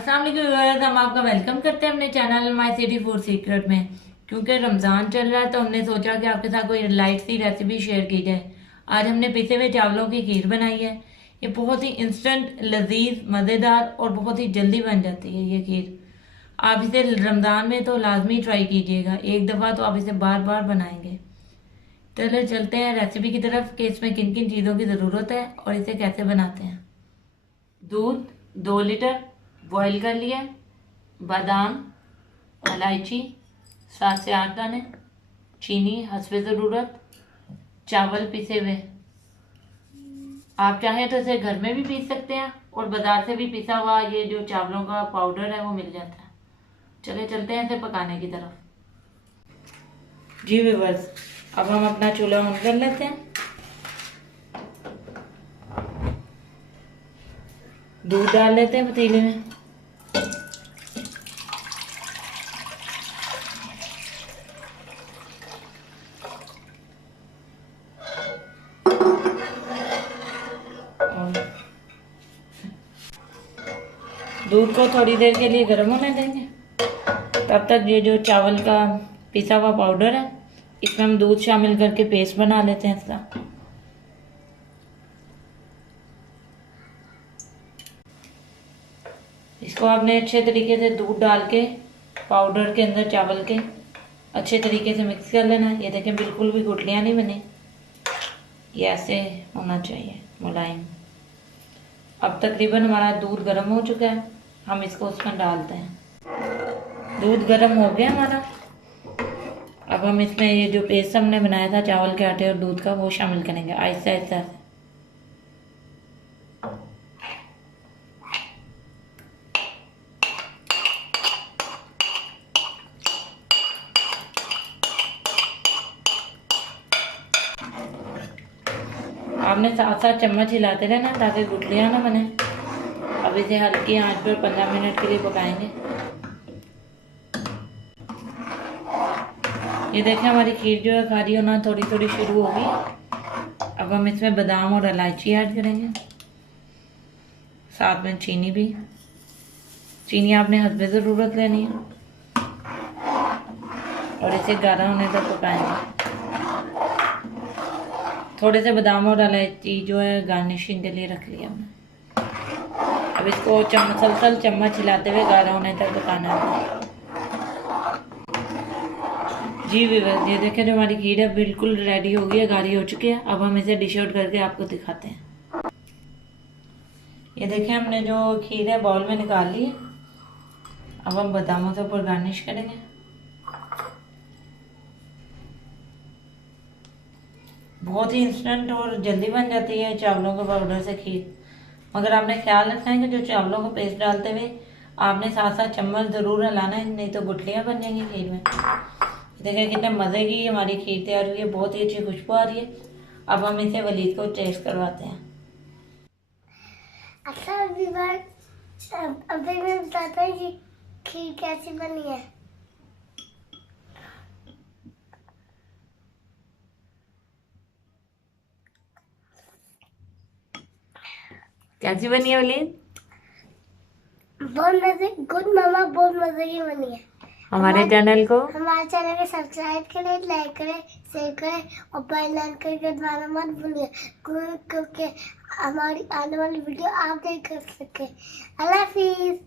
अस्सलाम वालेकुम व्यूअर्स, हम आपका वेलकम करते हैं अपने channel my city food secret में। क्योंकि रमज़ान चल रहा है तो हमने सोचा कि आपके साथ कोई लाइट सी रेसिपी शेयर की जाए। आज हमने पिसे हुए चावलों की खीर बनाई है। ये बहुत ही इंस्टेंट, लजीज, मज़ेदार और बहुत ही जल्दी बन जाती है ये खीर। आप इसे रमज़ान में तो लाजमी ट्राई कीजिएगा, एक दफ़ा तो आप इसे बार बार बनाएंगे। चलो चलते हैं रेसिपी की तरफ कि इसमें किन किन चीज़ों की ज़रूरत है और इसे कैसे बनाते हैं। दूध 2 लीटर बॉईल कर लिया, बादाम, इलायची 7 से 8 दाने, चीनी हस्बे ज़रूरत, चावल पिसे हुए। आप चाहें तो इसे घर में भी पीस सकते हैं और बाजार से भी पिसा हुआ ये जो चावलों का पाउडर है वो मिल जाता है। चले चलते हैं इसे पकाने की तरफ। जी व्यूअर्स, अब हम अपना चूल्हा ऑन कर लेते हैं। दूध डाल लेते हैं पतीले में। दूध को थोड़ी देर के लिए गर्म होने देंगे। तब तक ये जो चावल का पिसा हुआ पाउडर है इसमें हम दूध शामिल करके पेस्ट बना लेते हैं इसका। इसको आपने अच्छे तरीके से दूध डाल के पाउडर के अंदर चावल के अच्छे तरीके से मिक्स कर लेना है। ये देखें, बिल्कुल भी गुठलियाँ नहीं बनी, ये ऐसे होना चाहिए, मुलायम। अब तकरीबन हमारा दूध गर्म हो चुका है, हम इसको उसमें डालते हैं। दूध गर्म हो गया हमारा। अब हम इसमें ये जो पेस्ट हमने बनाया था चावल के आटे और दूध का वो शामिल करेंगे आहिस्ता आहिस्ता। आपने 7-7 चम्मच हिलाते रहना ताकि गुठलियाँ ना बने। अब इसे हल्की आंच पर 15 मिनट के लिए पकाएंगे। ये देखें, हमारी खीर जो है खारी होना थोड़ी थोड़ी शुरू होगी। अब हम इसमें बादाम और इलायची ऐड करेंगे, साथ में चीनी भी। चीनी आपने हस्बे ज़रूरत लेनी है और इसे गाढ़ा होने तक पकाएंगे। थोड़े से बादाम और इलायची जो है गार्निशिंग के लिए रख लिया हमने। अब इसको मुसलसल चम्मच हिलाते हुए गाढ़ा होने तक पकाना है। जी व्यूअर्स, ये देखें, जो हमारी खीर है बिल्कुल रेडी हो गई है, गाढ़ी हो चुकी है। अब हम इसे डिश आउट करके आपको दिखाते हैं। ये देखें, हमने जो खीर है बाउल में निकाल ली है। अब हम बादामों से ऊपर गार्निश करेंगे। बहुत ही इंस्टेंट और जल्दी बन जाती है चावलों के पाउडर से खीर। मगर आपने ख्याल रखना है कि जो चावलों को पेस्ट डालते हुए आपने 7-7 चम्मच ज़रूर हिलाना है, नहीं तो गुठलियाँ बन जाएंगी खीर में। देखिए कितने मज़े की हमारी खीर तैयार हुई है, बहुत ही अच्छी खुशबू आ रही है। अब हम इसे वलीद को टेस्ट करवाते हैं। अच्छा अभी मैं बताता हूँ कि खीर कैसी बनी है। कैसी बनी है वलीद? बहुत मजे, गुड मामा, बहुत मजे की बनी है। हमारे चैनल को सब्सक्राइब करें, लाइक करें, शेयर करें और बेल आइकन करके दबाना मत भूलिए, क्योंकि हमारी आने वाली वीडियो आप देख कर सके। अल्लाह हाफिज़।